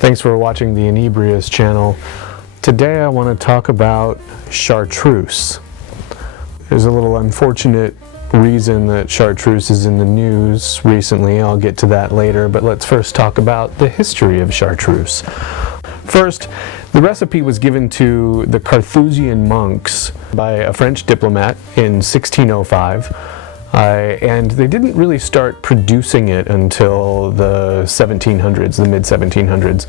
Thanks for watching the Inebrious channel. Today I want to talk about Chartreuse. There's a little unfortunate reason that Chartreuse is in the news recently. I'll get to that later, but let's first talk about the history of Chartreuse. First, the recipe was given to the Carthusian monks by a French diplomat in 1605. And they didn't really start producing it until the 1700s, the mid-1700s.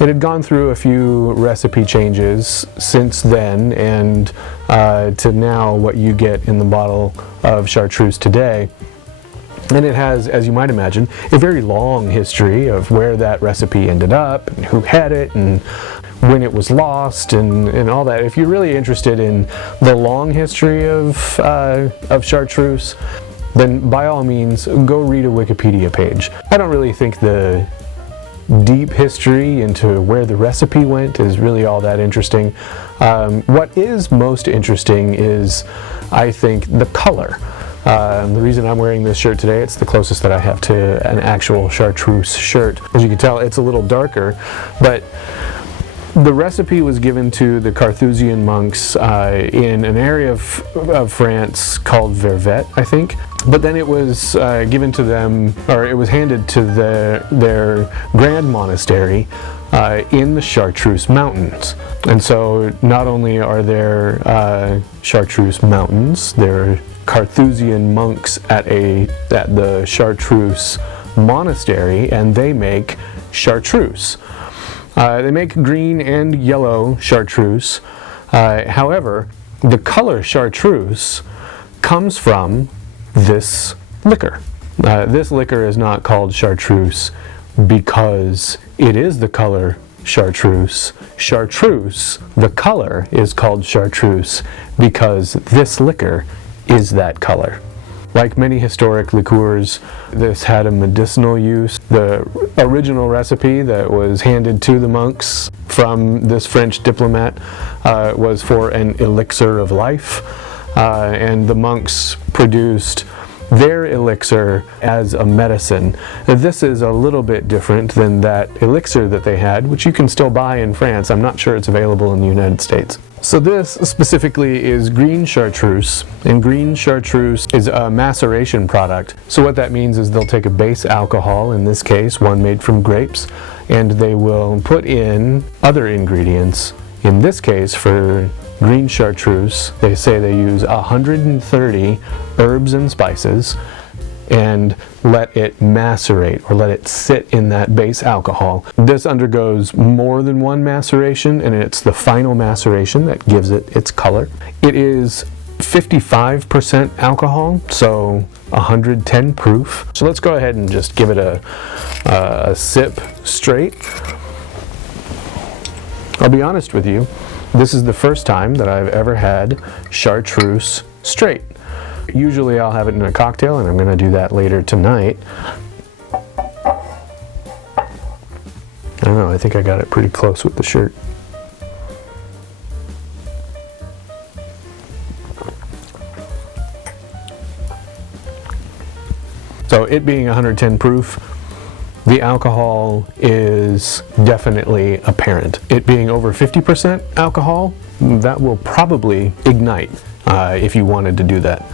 It had gone through a few recipe changes since then, and to now what you get in the bottle of Chartreuse today. And it has, as you might imagine, a very long history of where that recipe ended up, and who had it, and when it was lost, and all that. If you're really interested in the long history of Chartreuse, then by all means, go read a Wikipedia page. I don't really think the deep history into where the recipe went is really all that interesting. What is most interesting is, I think, the color. The reason I'm wearing this shirt today, it's the closest that I have to an actual Chartreuse shirt. As you can tell, it's a little darker, but the recipe was given to the Carthusian monks in an area of France called Vervet, I think. But then it was given to them, or it was handed to their grand monastery in the Chartreuse Mountains. And so not only are there Chartreuse Mountains, there are Carthusian monks at the Chartreuse monastery, and they make Chartreuse. They make green and yellow Chartreuse. However, the color Chartreuse comes from this liquor. This liquor is not called Chartreuse because it is the color Chartreuse. Chartreuse, the color, is called Chartreuse because this liquor is that color. Like many historic liqueurs, this had a medicinal use. The original recipe that was handed to the monks from this French diplomat was for an elixir of life, and the monks produced their elixir as a medicine. This is a little bit different than that elixir that they had, which you can still buy in France. I'm not sure it's available in the United States. So this specifically is green Chartreuse, and green Chartreuse is a maceration product. So what that means is they'll take a base alcohol, in this case one made from grapes, and they will put in other ingredients. In this case, for green Chartreuse, they say they use 130 herbs and spices and let it macerate, or let it sit in that base alcohol. This undergoes more than one maceration, and it's the final maceration that gives it its color. It is 55% alcohol, so 110 proof. So let's go ahead and just give it a sip straight. I'll be honest with you, this is the first time that I've ever had Chartreuse straight. Usually I'll have it in a cocktail, and I'm going to do that later tonight. I don't know, I think I got it pretty close with the shirt. So it being 110 proof, the alcohol is definitely apparent. It being over 50% alcohol, that will probably ignite if you wanted to do that.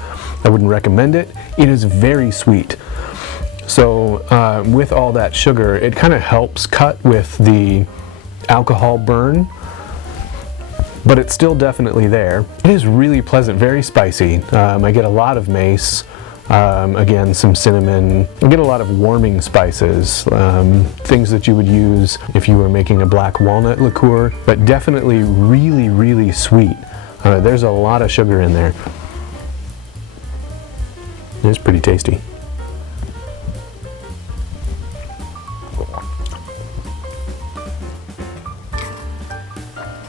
I wouldn't recommend it. It is very sweet. So with all that sugar, it kind of helps cut with the alcohol burn, but it's still definitely there. It is really pleasant, very spicy. I get a lot of mace, again some cinnamon. I get a lot of warming spices, things that you would use if you were making a black walnut liqueur, but definitely really, really sweet. There's a lot of sugar in there. It's pretty tasty.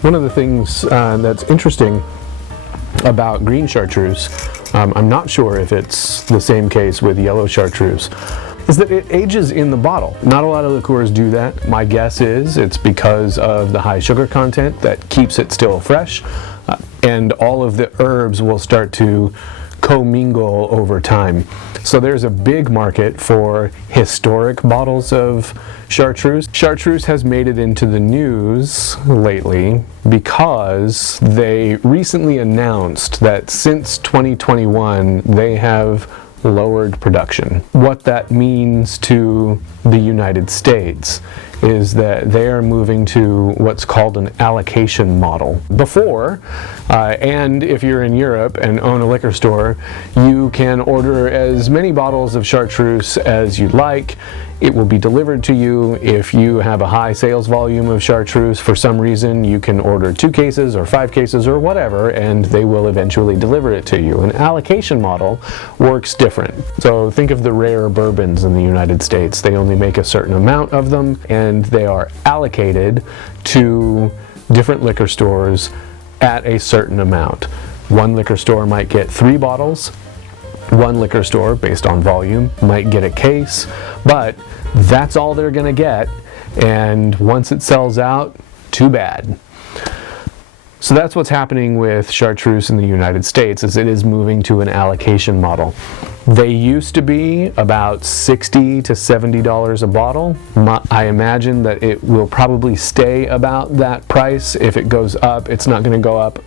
One of the things that's interesting about green Chartreuse, I'm not sure if it's the same case with yellow Chartreuse, is that it ages in the bottle. Not a lot of liqueurs do that. My guess is it's because of the high sugar content that keeps it still fresh, and all of the herbs will start to commingle over time. So there's a big market for historic bottles of Chartreuse. Chartreuse has made it into the news lately because they recently announced that since 2021 they have lowered production. What that means to the United States is that they are moving to what's called an allocation model. Before, and if you're in Europe and own a liquor store, you can order as many bottles of Chartreuse as you'd like. It will be delivered to you. If you have a high sales volume of Chartreuse for some reason, you can order 2 cases or 5 cases or whatever, and they will eventually deliver it to you. An allocation model works different. So think of the rare bourbons in the United States. They only make a certain amount of them, and they are allocated to different liquor stores at a certain amount. One liquor store might get 3 bottles. One liquor store, based on volume, might get a case, but that's all they're going to get, and once it sells out, too bad. So that's what's happening with Chartreuse in the United States, is it is moving to an allocation model. They used to be about $60 to $70 a bottle. I imagine that it will probably stay about that price. If it goes up, it's not going to go up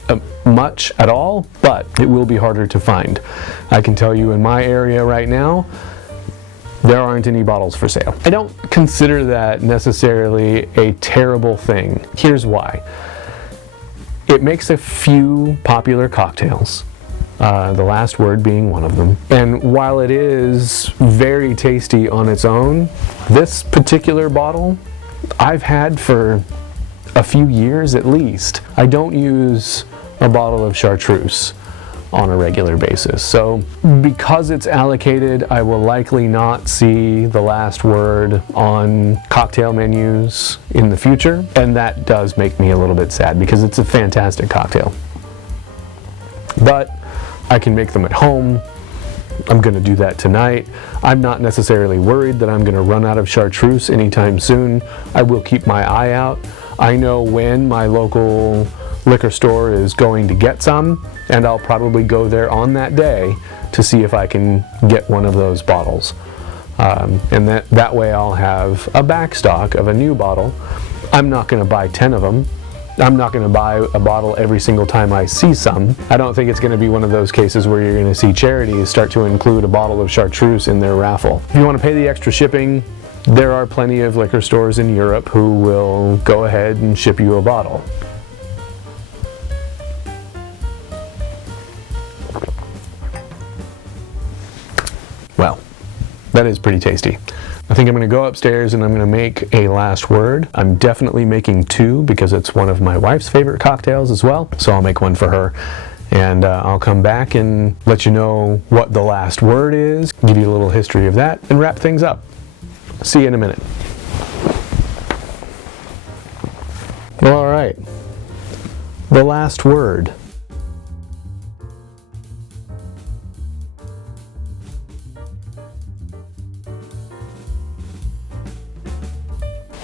much at all, but it will be harder to find. I can tell you in my area right now, there aren't any bottles for sale. I don't consider that necessarily a terrible thing. Here's why. It makes a few popular cocktails. The Last Word being one of them. And while it is very tasty on its own, this particular bottle I've had for a few years at least. I don't use a bottle of Chartreuse on a regular basis. So because it's allocated, I will likely not see The Last Word on cocktail menus in the future. And that does make me a little bit sad because it's a fantastic cocktail. But I can make them at home. I'm going to do that tonight. I'm not necessarily worried that I'm going to run out of Chartreuse anytime soon. I will keep my eye out. I know when my local liquor store is going to get some, and I'll probably go there on that day to see if I can get one of those bottles. And that way I'll have a backstock of a new bottle. I'm not going to buy 10 of them. I'm not going to buy a bottle every single time I see some. I don't think it's going to be one of those cases where you're going to see charities start to include a bottle of Chartreuse in their raffle. If you want to pay the extra shipping, there are plenty of liquor stores in Europe who will go ahead and ship you a bottle. Well, that is pretty tasty. I think I'm going to go upstairs and I'm going to make a Last Word. I'm definitely making 2 because it's one of my wife's favorite cocktails as well. So I'll make one for her. And I'll come back and let you know what the Last Word is, give you a little history of that, and wrap things up. See you in a minute. All right. The Last Word.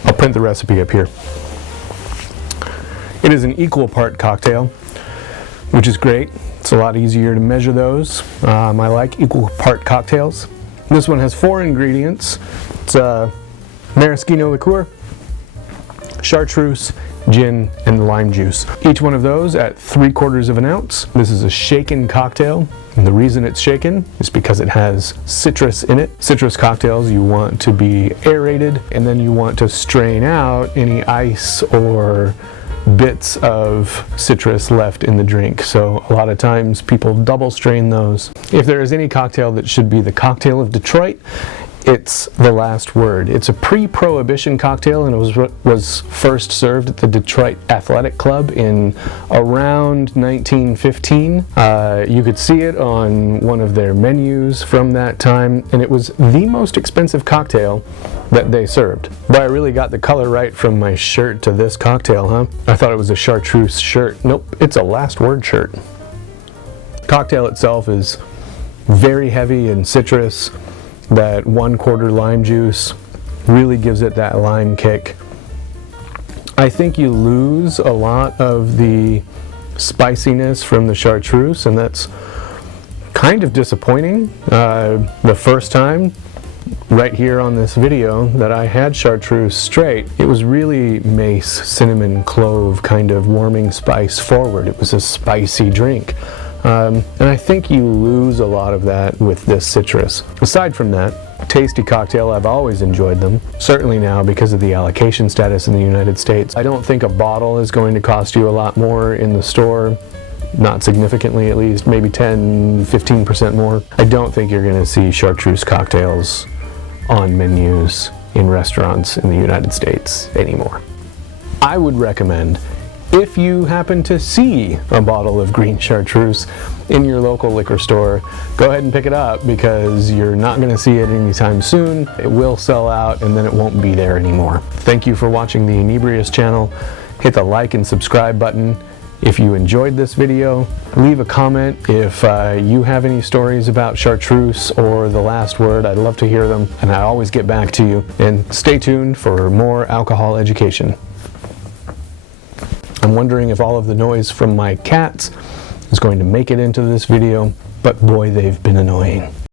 I'll print the recipe up here. It is an equal part cocktail, which is great. It's a lot easier to measure those. I like equal part cocktails. This one has 4 ingredients. It's maraschino liqueur, chartreuse, gin, and lime juice. Each one of those at 3/4 of an ounce. This is a shaken cocktail, and the reason it's shaken is because it has citrus in it. Citrus cocktails you want to be aerated, and then you want to strain out any ice or bits of citrus left in the drink. So a lot of times people double strain those. If there is any cocktail that should be the cocktail of Detroit, it's The Last Word. It's a pre-prohibition cocktail, and it was first served at the Detroit Athletic Club in around 1915. You could see it on one of their menus from that time, and it was the most expensive cocktail that they served. But I really got the color right from my shirt to this cocktail, huh? I thought it was a chartreuse shirt. Nope, it's a Last Word shirt. The cocktail itself is very heavy in citrus. That 1/4 lime juice really gives it that lime kick. I think you lose a lot of the spiciness from the chartreuse, and that's kind of disappointing. The first time, right here on this video, that I had Chartreuse straight, it was really mace, cinnamon, clove, kind of warming spice forward. It was a spicy drink. And I think you lose a lot of that with this citrus. Aside from that, tasty cocktail, I've always enjoyed them. Certainly now because of the allocation status in the United States. I don't think a bottle is going to cost you a lot more in the store. Not significantly, at least, maybe 10-15% more. I don't think you're going to see Chartreuse cocktails on menus in restaurants in the United States anymore. I would recommend, if you happen to see a bottle of green Chartreuse in your local liquor store, go ahead and pick it up, because you're not going to see it anytime soon. It will sell out and then it won't be there anymore. Thank you for watching the Inebrious channel. Hit the like and subscribe button if you enjoyed this video. Leave a comment if you have any stories about Chartreuse or the last word. I'd love to hear them, and I always get back to you. And stay tuned for more alcohol education. I'm wondering if all of the noise from my cats is going to make it into this video, but boy, they've been annoying.